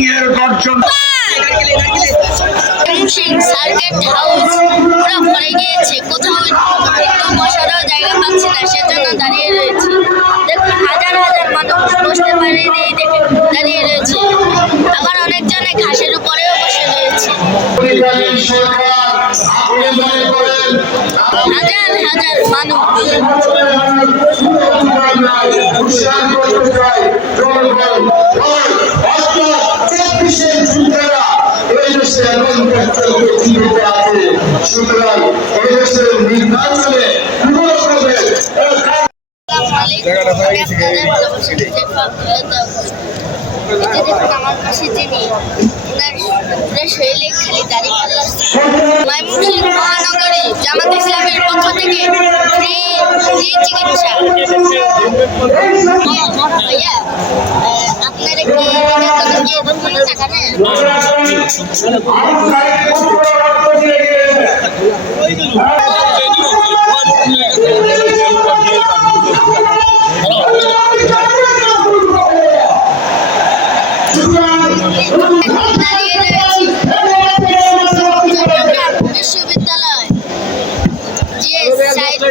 সিংহের গর্জন। সিং সার্কেট হাউস পুরো ভরে গিয়েছে কোথাও একটু বসারও জায়গা পাচ্ছে না সেজন্য দাঁড়িয়ে রয়েছে। দেখুন হাজার হাজার মানুষ বসতে পারেনি দেখে দাঁড়িয়ে রয়েছে। আবার অনেকজনে ঘাসের উপরেও বসে রয়েছে। হাজার হাজার মানুষ। সুতরাং এই দেশের নির্বাচনে জায়গাটা হয়ে গেছে আমার পাশে যিনি ওনার পুরো শরীরে খালি দাড়ি পাল্লা ময়মনসিংহ মহানগরী জামাত ইসলামের পক্ষ থেকে ফ্রি ফ্রি চিকিৎসা ভাইয়া আপনারা কি কোনো টাকা নেন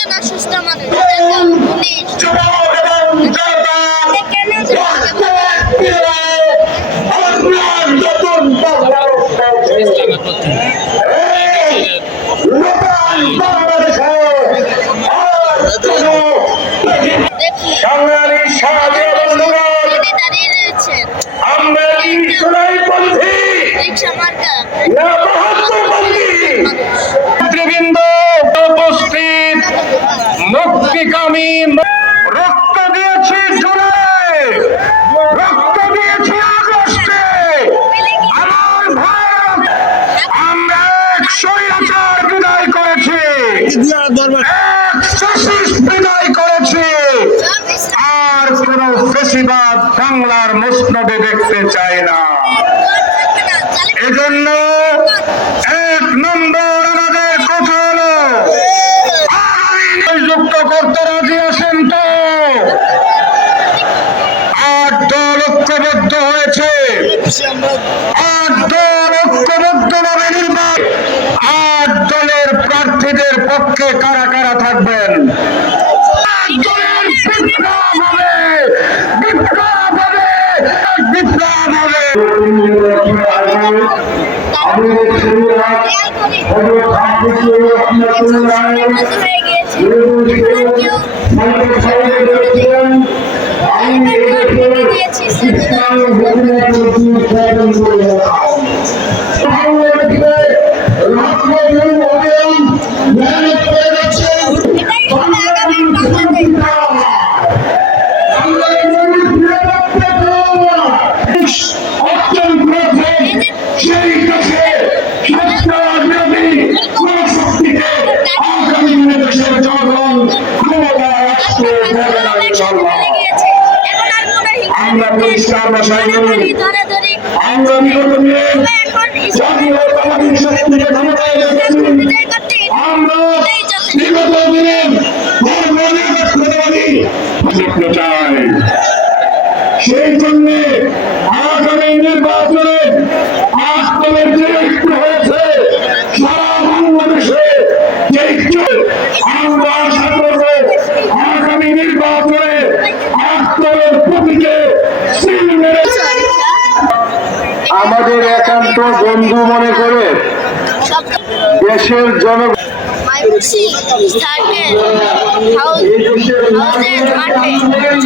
একজন অসুস্থ মানুষ একজন পুলিশ মুক্তিকামী রক্ত দিয়েছি জুলাই রক্ত দিয়েছি আগস্টে। আমার ভারত আমরা এক স্বৈরাচার বিদায় করেছি। এক ফ্যাসিস্ট বিদায় করেছি। আর কোন ফেসিবাদ বাংলার মুসনদে দেখতে চাই না। এজন্য এক নম্বর আমাদের কথা হলো আগামী যুক্ত করতে রাজি আছেন তো আট দল ঐক্যবদ্ধ হয়েছে আট দল ঐক্যবদ্ধ ভাবে নির্বাচন আট দলের প্রার্থীদের পক্ষে কারা কারা থাকবেন আট দলের সেই জন্য আগামী নির্বাচনে আজকের যে একটু হয়েছে সারা বাংলাদেশে যে একটু আমরা একান্ত বন্ধু মনে করে। দেশের জন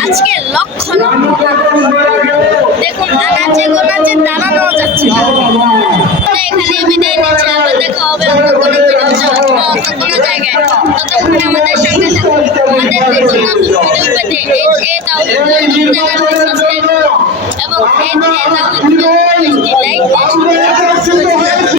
আজকে লক্ষ লক্ষ দেখুন আনাচে গোনাচে দাঁড়ানো যাচ্ছে এখানে বিদায় নিচ্ছে আবার দেখা হবে অন্য কোনো ভিডিওতে অন্য কোনো জায়গায় ততক্ষণ আমাদের সঙ্গে আমাদের ভিডিও পেতে এই